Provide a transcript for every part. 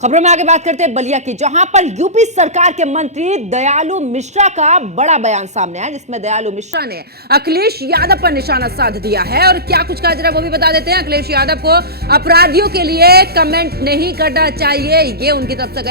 खबरों में आगे बात करते हैं बलिया की, जहां पर यूपी सरकार के मंत्री दयालु मिश्रा का बड़ा बयान सामने आया, जिसमें दयालु मिश्रा ने अखिलेश यादव पर निशाना साध दिया है। और क्या कुछ कहा जरा वो भी बता देते हैं। अखिलेश यादव को अपराधियों के लिए कमेंट नहीं करना चाहिए, ये उनकी तरफ से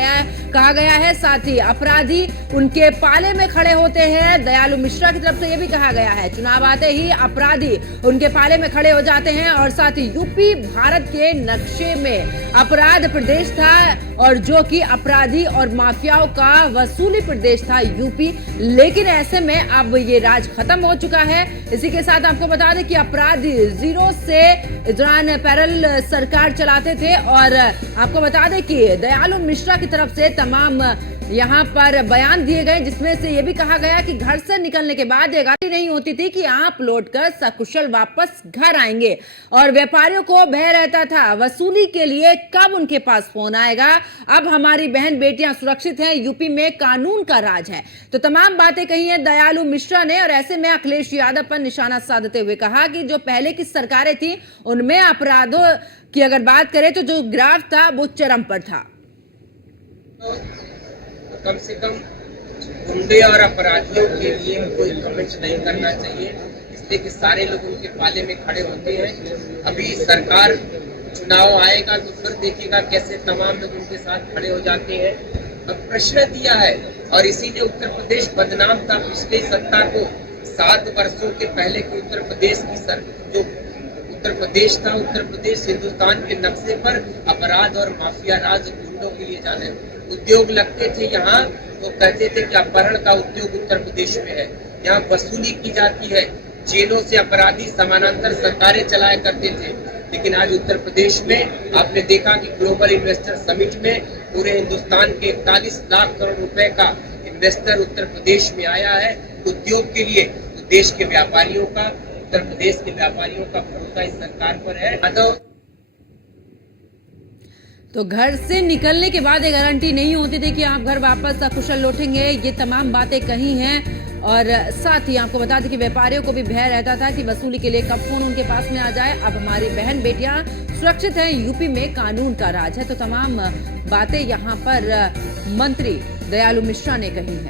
कहा गया है। साथ ही अपराधी उनके पाले में खड़े होते हैं, दयालु मिश्रा की तरफ से यह भी कहा गया है। चुनाव आते ही अपराधी उनके पाले में खड़े हो जाते हैं। और साथ ही यूपी भारत के नक्शे में अपराध प्रदेश था, और जो कि अपराधी और माफियाओं का वसूली प्रदेश था यूपी, लेकिन ऐसे में अब ये राज खत्म हो चुका है। इसी के साथ आपको बता दें कि अपराधी जीरो से इस दौरान पैरेलल सरकार चलाते थे। और आपको बता दें कि दयालु मिश्रा की तरफ से तमाम यहाँ पर बयान दिए गए, जिसमें से यह भी कहा गया कि घर से निकलने के बाद ये गारंटी नहीं होती थी कि आप लौटकर सकुशल वापस घर आएंगे। और व्यापारियों को भय रहता था वसूली के लिए कब उनके पास फोन आएगा। अब हमारी बहन बेटियां सुरक्षित हैं, यूपी में कानून का राज है। तो तमाम बातें कही हैं दयालु मिश्रा ने। और ऐसे में अखिलेश यादव पर निशाना साधते हुए कहा कि जो पहले की सरकारें थी उनमें अपराधों की अगर बात करें तो जो ग्राफ था वो चरम पर था। कम से कम गुंडे और अपराधियों के लिए कोई कमेंट नहीं करना चाहिए, इसलिए कि सारे लोग उनके पाले में खड़े होते हैं। अभी सरकार चुनाव आएगा तो फिर देखिएगा कैसे तमाम लोग उनके साथ खड़े हो जाते हैं। अब प्रश्न दिया है और इसीलिए उत्तर प्रदेश बदनाम था पिछले सत्ता को। 7 वर्षों के पहले की उत्तर प्रदेश की जो उत्तर प्रदेश था, उत्तर प्रदेश हिंदुस्तान के नक्शे पर अपराध और माफिया राज गुंडों के लिए जाने उद्योग लगते थे। यहाँ तो कहते थे कि अपहरण का उद्योग उत्तर प्रदेश में है, यहाँ वसूली की जाती है, जेलों से अपराधी समानांतर सरकारें चलाया करते थे। लेकिन आज उत्तर प्रदेश में आपने देखा कि ग्लोबल इन्वेस्टर समिट में पूरे हिंदुस्तान के 41 लाख करोड़ रुपए का इन्वेस्टर उत्तर प्रदेश में आया है उद्योग के लिए। तो देश के व्यापारियों का, उत्तर प्रदेश के व्यापारियों का भरोसा इस सरकार पर है। तो घर से निकलने के बाद ये गारंटी नहीं होती थी कि आप घर वापस सकुशल लौटेंगे, ये तमाम बातें कही हैं। और साथ ही आपको बता दें कि व्यापारियों को भी भय रहता था कि वसूली के लिए कब फोन उनके पास में आ जाए। अब हमारी बहन बेटियां सुरक्षित हैं, यूपी में कानून का राज है। तो तमाम बातें यहाँ पर मंत्री दयालु मिश्रा ने कही हैं।